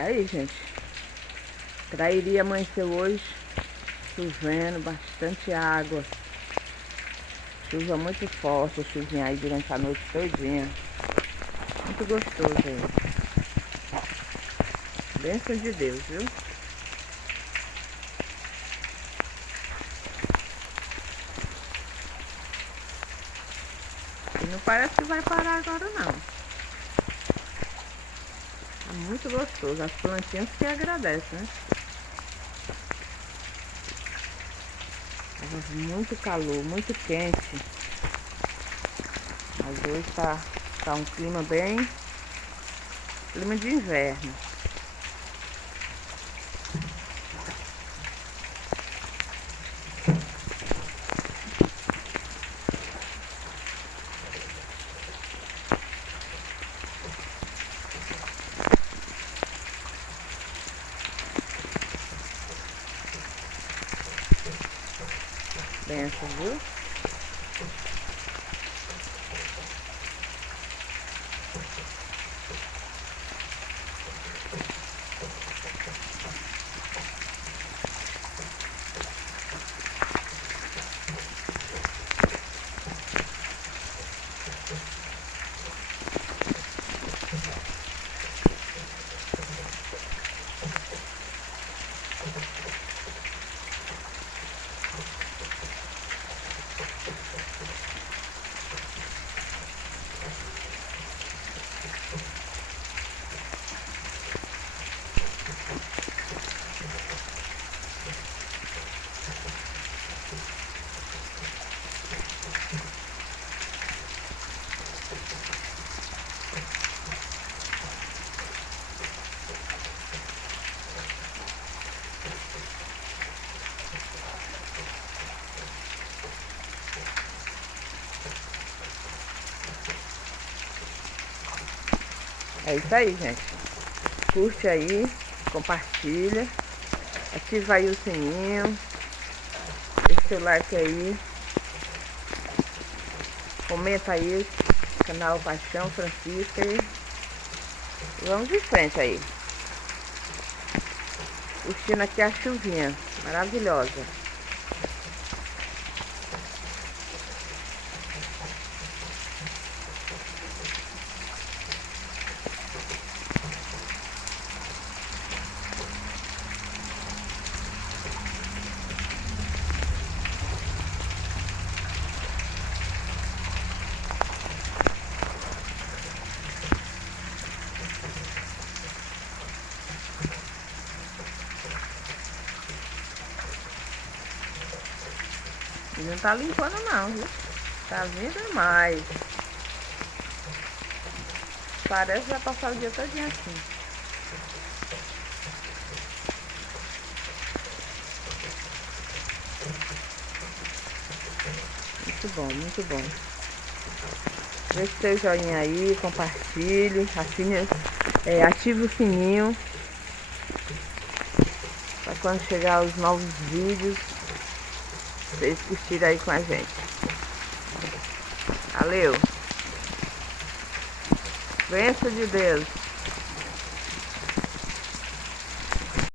Tá aí, gente. Traíra amanheceu hoje, chovendo, bastante água. Chuva muito forte, chuvinha aí durante a noite todinha. Muito gostoso aí. Bênção de Deus, viu? E não parece que vai parar agora não. Tá muito gostoso. As plantinhas que agradecem, né? Tava muito calor, muito quente. Mas hoje tá um clima bem... clima de inverno. Benção, viu? É isso aí, gente. Curte aí, compartilha, ativa aí o sininho, deixa seu like aí, comenta aí, canal Paixão Francisca e vamos de frente aí. Curtindo aqui a chuvinha, maravilhosa. E não tá limpando não, viu? Tá vindo mais. Parece que vai passar o dia todinho assim. Muito bom, muito bom. Deixe seu joinha aí, compartilhe, ative o sininho para quando chegar os novos vídeos, vocês curtirem aí com a gente. Valeu! Bênção de Deus!